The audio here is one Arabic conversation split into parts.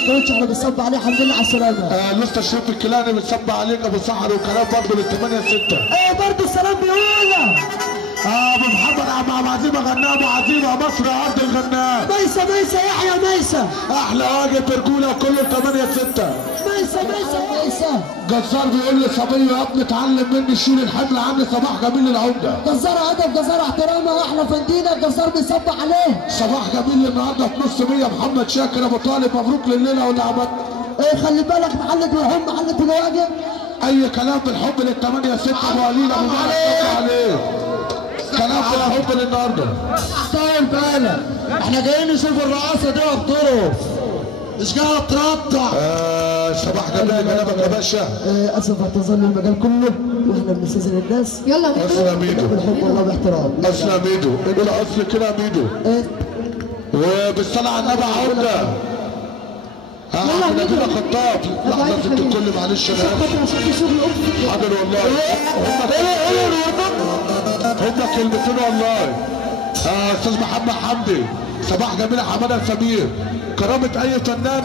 الكاوتش احنا بنصب عليه. الحمد لله على السلامه. لسه الشريف الكيلاني بنصب عليك ابو سحر وكلام برضه لل 8/6. ايه برضه السلام بيقول ابو محمد عم عزيمه غناه. ابو عزيمه مصر ارض الغناه. ميسه ميسه يحيى ميسه احلى واجب رجوله كله 8/6. ميسه ميسه ميسه. جزار بيقول لي صبيه يا ابني اتعلم مني شيل الحمل عني. صباح جميل العمده. جزار ادب جزار احترامه احلى فندينا. الجزار بيصب عليه. صباح جميل النهارده في نص 100. محمد شاكر ابو طالب مبروك لليله واللي عملت. ايه خلي بالك محلة وهم محلة الواجب. اي كلام بالحب لل 8/6 ابو قليل ابو مالك عليه. كلام بالحب للنهارده. طيب بالك احنا جايين نشوف الرقاصه دي وبطرف مش جايه ترضع. صباح جميل كلامك يا باشا. اسف اعتذر المجال كله واحنا بنستاذن الناس. يلا اصل ميدو بالحب والله باحترام. اصل ميدو انت الاصل كده ميدو. ايه وبالصلاه على النبي عمده. احنا كده خطاب. لحظه ست الكل معلش انا اسف. حاضر والله. هم كلمتين والله. استاذ محمد حمدي. صباح جميل يا حماده سمير. كرامه اي فنان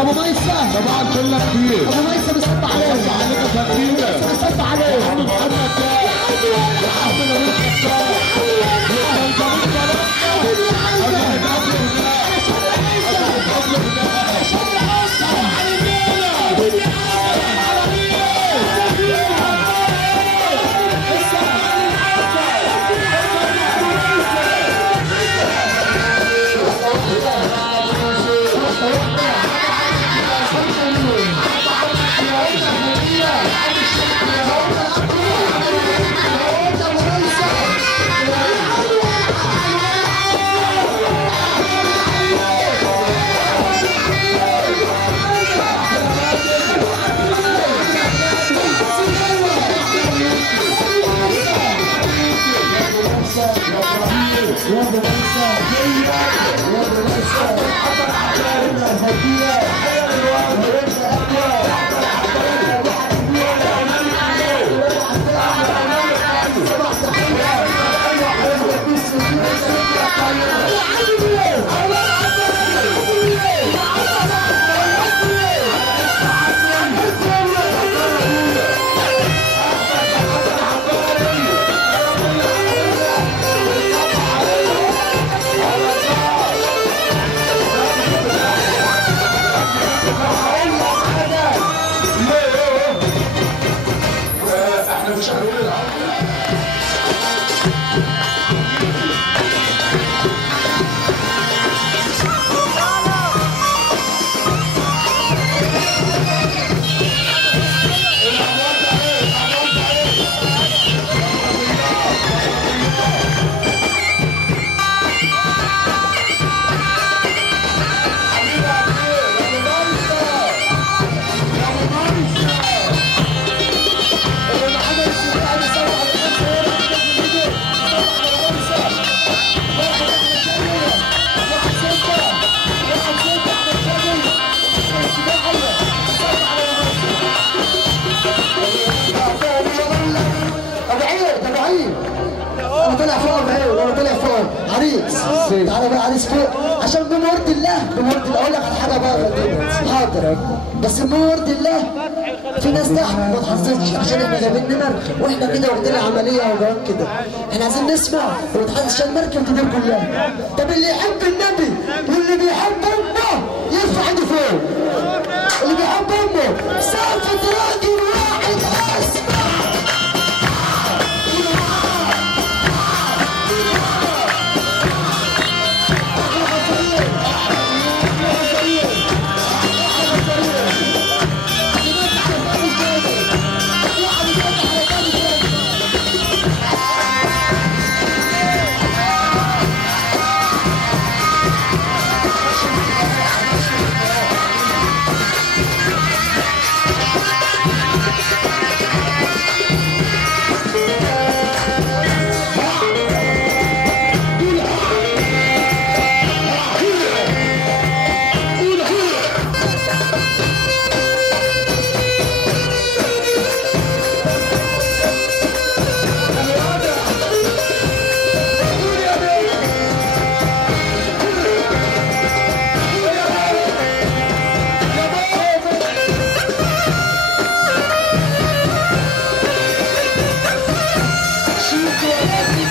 ابو ميسه صباح الفل كتير. ابو ميسه بيصب عليه. بيصب عليك يا فندينا. بيصب عليه يا عم محمد ده يا عم نبيل خطاب يا ابو بيسا يا ابو بيسا تعالى بقى عريس فوق عشان بمورد الله اقول لك على حاجه بقى حاضر بس بمورد الله في ناس تحت ما تحصلش عشان احنا جايبين نمر واحنا كده واخدين عمليه وجواب كده احنا عايزين نسمع ونتحدث عشان المركب تدور كلها. طب اللي يحب النبي واللي بيحب امه يرفع ايده فوق. اللي بيحب امه سقف راجل واحد اسمع.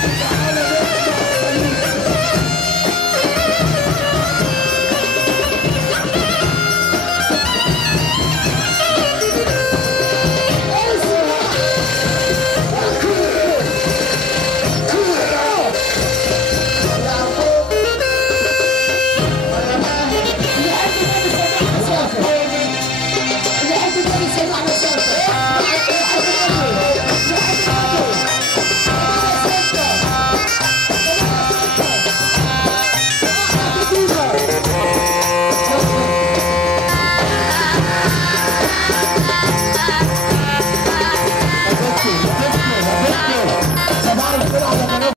Let's go.